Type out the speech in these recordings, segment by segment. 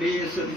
20,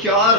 4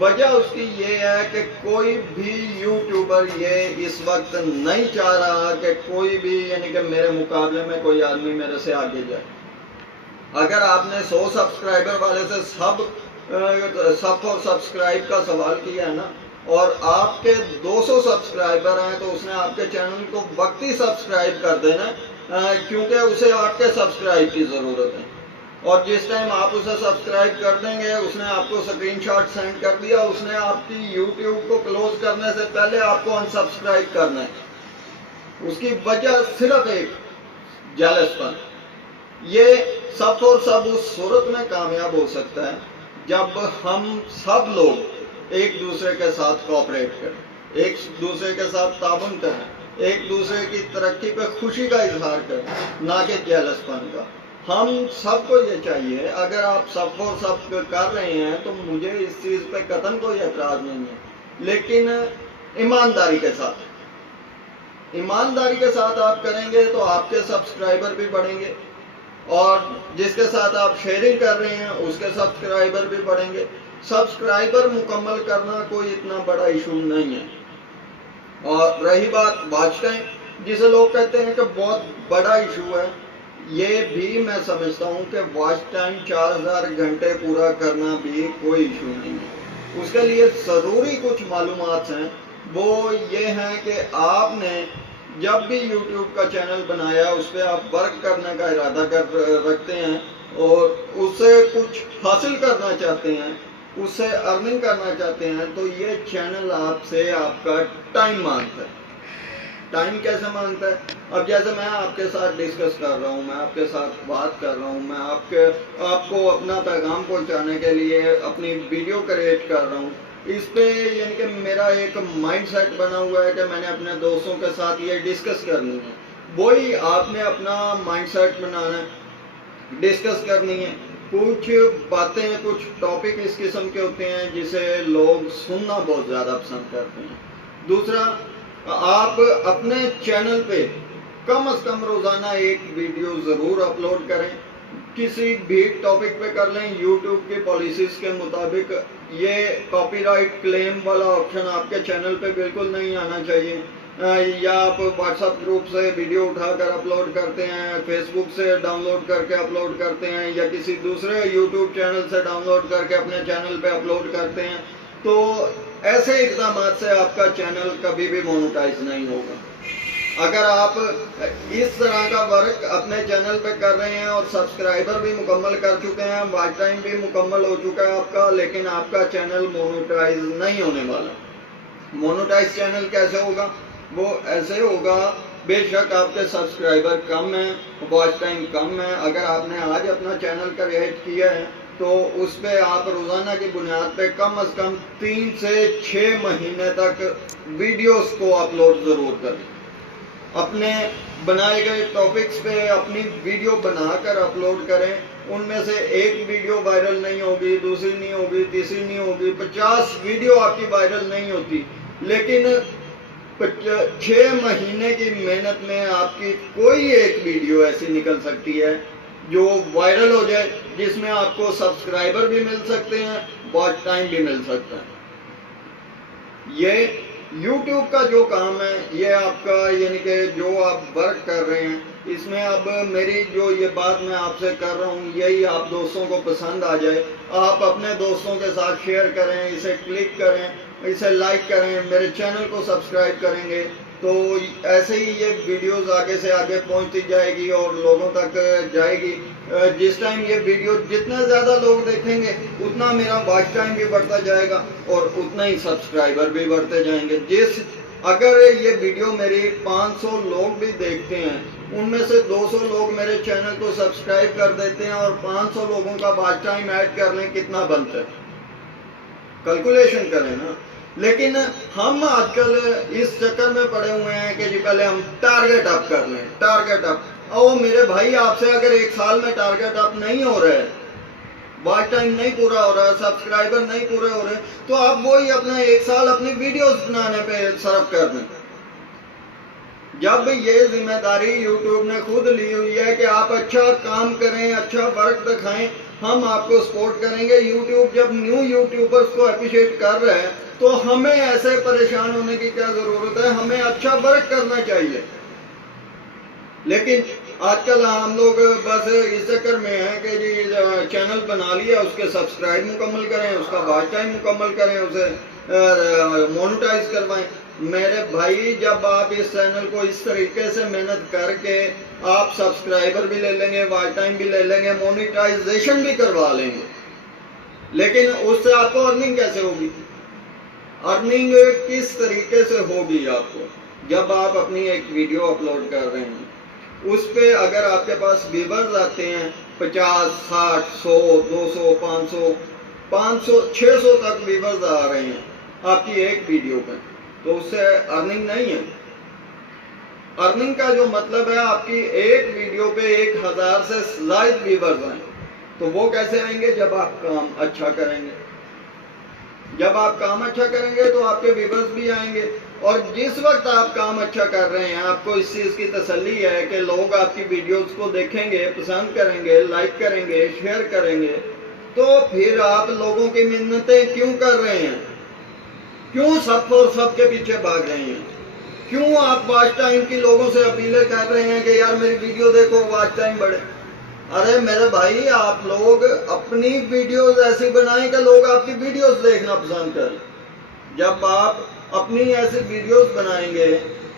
وجہ اس کی یہ ہے کہ کوئی بھی یوٹیوبر یہ اس وقت نہیں چاہ رہا کہ کوئی بھی یعنی کہ میرے مقابلے میں کوئی آدمی میرے سے آگے جائے۔ اگر آپ نے 100 سبسکرائبر والے سے سب کو سبسکرائب کا سوال کیا ہے نا، اور آپ کے 200 سبسکرائبر ہیں، تو اس نے آپ کے چینل کو وقتی سبسکرائب کر دینا، کیونکہ اسے آپ کے سبسکرائب کی ضرورت ہے۔ اور جس ٹائم آپ اسے سبسکرائب کر دیں گے، اس نے آپ کو اسکرین شاٹ سینڈ کر دیا، اس نے آپ کی یوٹیوب کو کلوز کرنے سے پہلے آپ کو انسبسکرائب کرنا ہے۔ اس کی وجہ صرف ایک جیلس پن۔ یہ سب اور سب اس صورت میں کامیاب ہو سکتا ہے جب ہم سب لوگ ایک دوسرے کے ساتھ کوآپریٹ کریں، ایک دوسرے کے ساتھ تعاون کریں، ایک دوسرے کی ترقی پہ خوشی کا اظہار کریں، نہ کہ جیلس پن کا۔ ہم سب کو یہ چاہیے، اگر آپ سب اور سب کر رہے ہیں تو مجھے اس چیز پہ قطعاً کوئی اعتراض نہیں ہے، لیکن ایمانداری کے ساتھ آپ کریں گے تو آپ کے سبسکرائبر بھی بڑھیں گے، اور جس کے ساتھ آپ شیئرنگ کر رہے ہیں اس کے سبسکرائبر بھی بڑھیں گے۔ سبسکرائبر مکمل کرنا کوئی اتنا بڑا ایشو نہیں ہے۔ اور رہی بات واچ ٹائم، جسے لوگ کہتے ہیں کہ بہت بڑا ایشو ہے، یہ بھی میں سمجھتا ہوں کہ واچ ٹائم 4000 گھنٹے پورا کرنا بھی کوئی ایشو نہیں ہے۔ اس کے لیے ضروری کچھ معلومات ہیں، وہ یہ ہیں کہ آپ نے جب بھی یوٹیوب کا چینل بنایا، اس پہ آپ ورک کرنے کا ارادہ رکھتے ہیں اور اس سے کچھ حاصل کرنا چاہتے ہیں، اس سے ارننگ کرنا چاہتے ہیں، تو یہ چینل آپ سے آپ کا ٹائم مانگتا ہے۔ ٹائم کیسے مانگتا ہے؟ اب جیسے میں آپ کے ساتھ ڈسکس کر رہا ہوں، میں آپ کے ساتھ بات کر رہا ہوں، میں آپ کو اپنا پیغام پہنچانے کے لیے اپنی ویڈیو کریٹ کر رہا ہوں، اس پہ یعنی کہ میرا ایک مائنڈ سیٹ بنا ہوا ہے کہ میں نے اپنے دوستوں کے ساتھ یہ ڈسکس کرنی ہے۔ وہی آپ نے اپنا مائنڈ سیٹ بنانا ہے، ڈسکس کرنی ہے۔ کچھ باتیں، کچھ ٹاپک اس قسم کے ہوتے ہیں جسے لوگ سننا بہت زیادہ پسند کرتے ہیں۔ دوسرا، آپ اپنے چینل پہ کم از کم روزانہ ایک ویڈیو ضرور اپلوڈ کریں، کسی بھی ٹاپک پہ کر لیں۔ یوٹیوب کی پالیسیز کے مطابق یہ کاپی رائٹ کلیم والا آپشن آپ کے چینل پہ بالکل نہیں آنا چاہیے، یا آپ واٹس ایپ گروپ سے ویڈیو اٹھا کر اپلوڈ کرتے ہیں، فیس بک سے ڈاؤن لوڈ کر کے اپلوڈ کرتے ہیں، یا کسی دوسرے یوٹیوب چینل سے ڈاؤن لوڈ کر کے اپنے چینل پہ اپلوڈ کرتے ہیں، تو ایسے اقدامات سے آپ کا چینل کبھی بھی مونیٹائز نہیں ہوگا۔ اگر آپ اس طرح کا ورک اپنے چینل پہ کر رہے ہیں اور سبسکرائبر بھی مکمل کر چکے ہیں، واچ ٹائم بھی مکمل ہو چکا ہے آپ کا، لیکن آپ کا چینل مونیٹائز نہیں ہونے والا۔ مونیٹائز چینل کیسے ہوگا؟ وہ ایسے ہوگا، بے شک آپ کے سبسکرائبر کم ہیں، واچ ٹائم کم ہے، اگر آپ نے آج اپنا چینل کریٹ کیا ہے تو اس پہ آپ روزانہ کی بنیاد پہ کم از کم 3 سے 6 مہینے تک ویڈیوز کو اپلوڈ ضرور کریں۔ اپنے بنائے گئے ٹاپکس پہ اپنی ویڈیو بنا کر اپلوڈ کریں، ان میں سے ایک ویڈیو وائرل نہیں ہوگی، دوسری نہیں ہوگی، تیسری نہیں ہوگی، 50 ویڈیو آپ کی وائرل نہیں ہوتی، لیکن 6 مہینے کی محنت میں آپ کی کوئی ایک ویڈیو ایسی نکل سکتی ہے جو وائرل ہو جائے، جس میں آپ کو سبسکرائبر بھی مل سکتے ہیں، واچ ٹائم بھی مل سکتا ہے۔ یہ یوٹیوب کا جو کام ہے، یہ آپ کا یعنی کہ جو آپ ورک کر رہے ہیں، اس میں اب میری جو یہ بات میں آپ سے کر رہا ہوں، یہی آپ دوستوں کو پسند آ جائے، آپ اپنے دوستوں کے ساتھ شیئر کریں، اسے کلک کریں، اسے لائک کریں، میرے چینل کو سبسکرائب کریں گے تو ایسے ہی یہ ویڈیوز آگے سے آگے پہنچتی جائے گی اور لوگوں تک جائے گی۔ جس ٹائم یہ ویڈیو جتنے زیادہ لوگ دیکھیں گے، اتنا میرا واچ ٹائم بھی بڑھتا جائے گا اور اتنا ہی سبسکرائبر بھی بڑھتے جائیں گے۔ اگر یہ ویڈیو میری 500 لوگ بھی دیکھتے ہیں، ان میں سے 200 لوگ میرے چینل کو سبسکرائب کر دیتے ہیں اور 500 لوگوں کا واچ ٹائم ایڈ کر لیں، کتنا بنتا ہے؟ کیلکولیشن کریں نا۔ لیکن ہم آج کل اس چکر میں پڑے ہوئے ہیں کہ جی پہلے ہم ٹارگیٹ اپ کر لیں، ٹارگیٹ اپ۔ او میرے بھائی، آپ سے اگر 1 سال میں ٹارگیٹ اپ نہیں ہو رہا ہے، واچ ٹائم نہیں پورا ہو رہا ہے، سبسکرائبر نہیں پورے ہو رہے، تو آپ وہی اپنا 1 سال اپنی ویڈیوز بنانے پہ صرف کر دیں۔ جب یہ ذمہ داری یوٹیوب نے خود لی ہوئی ہے کہ آپ اچھا کام کریں، اچھا ورک دکھائیں، ہم آپ کو سپورٹ کریں گے. یوٹیوب جب نیو یوٹیوبرز کو اپریشیٹ کر رہے ہیں تو ہمیں ایسے پریشان ہونے کی کیا ضرورت ہے؟ ہمیں اچھا ورک کرنا چاہیے. لیکن آج کل ہم لوگ بس اس چکر میں ہیں کہ جی چینل بنا لیا، اس کے سبسکرائب مکمل کریں، اس کا واچ ٹائم مکمل کریں، اسے مونیٹائز کروائیں. میرے بھائی جب آپ اس چینل کو اس طریقے سے محنت کر کے آپ سبسکرائبر بھی لے لیں گے، واچ ٹائم بھی لے لیں گے، مونیٹائزیشن بھی کروا لیں گے، لیکن اس سے آپ کو ارننگ کیسے ہوگی؟ ارننگ کس طریقے سے ہوگی آپ کو؟ جب آپ اپنی ایک ویڈیو اپلوڈ کر رہے ہیں، اس پہ اگر آپ کے پاس ویورز آتے ہیں 50 60 100 200 500 600 تک ویورز آ رہے ہیں آپ کی ایک ویڈیو پہ، تو اس سے ارننگ نہیں ہے. ارننگ کا جو مطلب ہے آپ کی ایک ویڈیو پہ 1000 سے زائد ویورز آئیں. تو وہ کیسے آئیں گے؟ جب آپ کام اچھا کریں گے. جب آپ کام اچھا کریں گے تو آپ کے ویورز بھی آئیں گے. اور جس وقت آپ کام اچھا کر رہے ہیں، آپ کو اس چیز کی تسلی ہے کہ لوگ آپ کی ویڈیوز کو دیکھیں گے، پسند کریں گے، لائک کریں گے، شیئر کریں گے، تو پھر آپ لوگوں کی منتیں کیوں کر رہے ہیں؟ کیوں سب اور سب کے پیچھے بھاگ رہے ہیں؟ کیوں آپ واچ ٹائم کی لوگوں سے اپیلیں کر رہے ہیں کہ یار میری ویڈیو دیکھو، واچ ٹائم بڑھے؟ ارے میرے بھائی، آپ لوگ اپنی ویڈیوز ایسی بنائیں کہ لوگ آپ کی ویڈیوز دیکھنا پسند کریں. جب آپ اپنی ایسی ویڈیوز بنائیں گے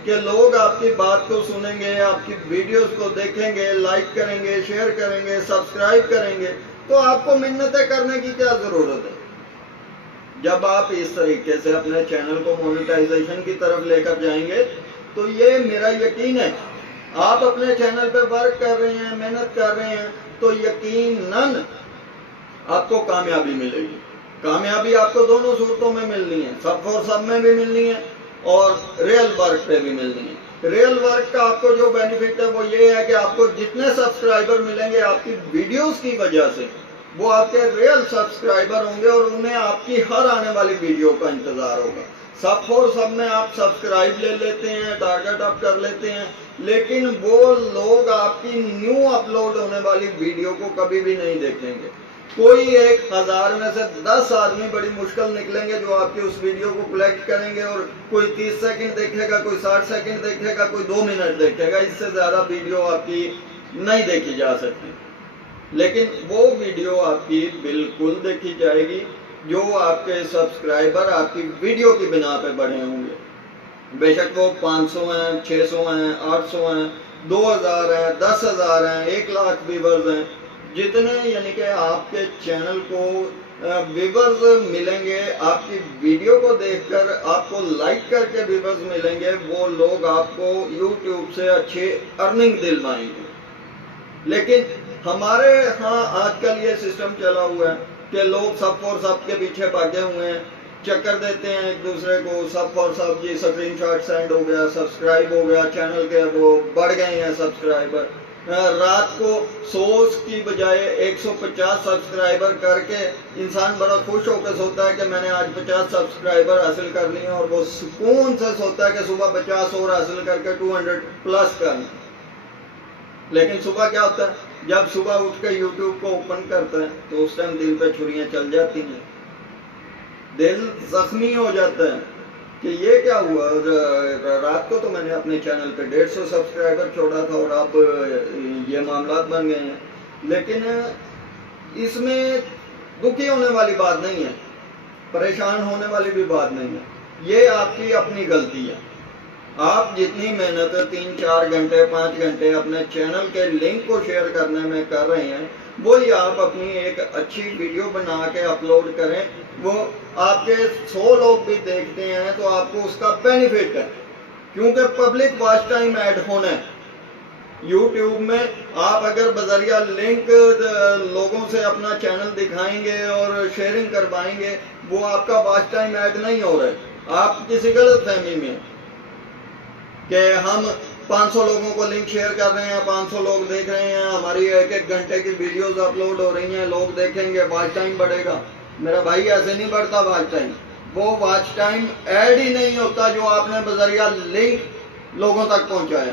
کہ لوگ آپ کی بات کو سنیں گے، آپ کی ویڈیوز کو دیکھیں گے، لائک کریں گے، شیئر کریں گے، سبسکرائب کریں گے، تو آپ کو منتیں کرنے کی کیا ضرورت ہے؟ جب آپ اس طریقے سے اپنے چینل کو مونیٹائزیشن کی طرف لے کر جائیں گے تو یہ میرا یقین ہے، آپ اپنے چینل پہ ورک کر رہے ہیں، محنت کر رہے ہیں، تو یقیناً آپ کو کامیابی ملے گی. کامیابی آپ کو دونوں صورتوں میں ملنی ہے، سب اور سب میں بھی ملنی ہے اور ریئل ورک پہ بھی ملنی ہے. ریئل ورک کا آپ کو جو بینیفٹ ہے وہ یہ ہے کہ آپ کو جتنے سبسکرائبر ملیں گے آپ کی ویڈیوز کی وجہ سے، وہ آپ کے ریئل سبسکرائبر ہوں گے اور انہیں آپ کی ہر آنے والی ویڈیو کا انتظار ہوگا. سب اور سب میں آپ سبسکرائب لے لیتے ہیں، ٹارگٹ اپ کر لیتے ہیں، لیکن وہ لوگ آپ کی نیو اپلوڈ ہونے والی ویڈیو کو کبھی بھی نہیں دیکھیں گے. کوئی 1000 میں سے 10 آدمی بڑی مشکل نکلیں گے جو آپ کی اس ویڈیو کو کلیکٹ کریں گے، اور کوئی 30 سیکنڈ دیکھے گا، کوئی 60 سیکنڈ دیکھے گا، کوئی 2 منٹ دیکھے گا. اس سے زیادہ ویڈیو آپ کی نہیں دیکھی جا سکتی. لیکن وہ ویڈیو آپ کی بالکل دیکھی جائے گی جو آپ کے سبسکرائبر آپ کی ویڈیو کی بنا پہ بڑھے ہوں گے. بے شک وہ 500 ہیں، 600 ہیں، 800 ہیں، 2000 ہیں، 10,000 ہیں، 1,00,000 ویورز ہیں، جتنے یعنی کہ آپ کے چینل کو ویورز ملیں گے، آپ کی ویڈیو کو دیکھ کر آپ کو لائک کر کے ویورز ملیں گے، وہ لوگ آپ کو یوٹیوب سے اچھی ارننگ دلوائیں گے. لیکن ہمارے ہاں آج کل یہ سسٹم چلا ہوا ہے کہ لوگ سب اور سب کے پیچھے بھاگے ہوئے ہیں، چکر دیتے ہیں ایک دوسرے کو، سب اور سب جی اسکرین شاٹ سینڈ ہو گیا، سبسکرائب ہو گیا، چینل کے وہ بڑھ گئے ہیں سبسکرائبر. رات کو 100 کی بجائے 150 سبسکرائبر کر کے انسان بڑا خوش ہو کے سوتا ہے کہ میں نے آج 50 سبسکرائبر حاصل کر لیے، اور وہ سکون سے سوتا ہے کہ صبح 50 اور حاصل کر کے 200 پلس کرنا. لیکن صبح کیا ہوتا ہے؟ جب صبح اٹھ کے یوٹیوب کو اوپن کرتا ہے تو اس ٹائم دل پہ چھریاں چل جاتی ہیں، دل زخمی ہو جاتا ہے کہ یہ کیا ہوا. رات کو تو میں نے اپنے چینل پہ 150 سبسکرائبر چھوڑا تھا اور اب یہ معاملات بن گئے ہیں. لیکن اس میں دکھی ہونے والی بات نہیں ہے، پریشان ہونے والی بھی بات نہیں ہے. یہ آپ کی اپنی غلطی ہے. آپ جتنی محنت 3 4 گھنٹے 5 گھنٹے اپنے چینل کے لنک کو شیئر کرنے میں کر رہے ہیں، وہی آپ اپنی ایک اچھی ویڈیو بنا کے اپلوڈ کریں. وہ آپ کے 100 لوگ بھی دیکھتے ہیں تو آپ کو اس کا بینیفٹ ہے، کیونکہ پبلک واچ ٹائم ایڈ ہونا ہے. یوٹیوب میں آپ اگر بذریعہ لنک لوگوں سے اپنا چینل دکھائیں گے اور شیئرنگ کروائیں گے، وہ آپ کا واچ ٹائم ایڈ نہیں ہو رہا ہے. آپ کسی غلط فہمی میں کہ ہم 500 لوگوں کو لنک شیئر کر رہے ہیں، 500 لوگ دیکھ رہے ہیں، ہماری 1 گھنٹے کی ویڈیوز اپلوڈ ہو رہی ہیں، لوگ دیکھیں گے، واچ ٹائم بڑھے گا. میرا بھائی ایسے نہیں بڑھتا واچ ٹائم. وہ واچ ٹائم ایڈ ہی نہیں ہوتا جو آپ نے بذریعہ لنک لوگوں تک پہنچایا.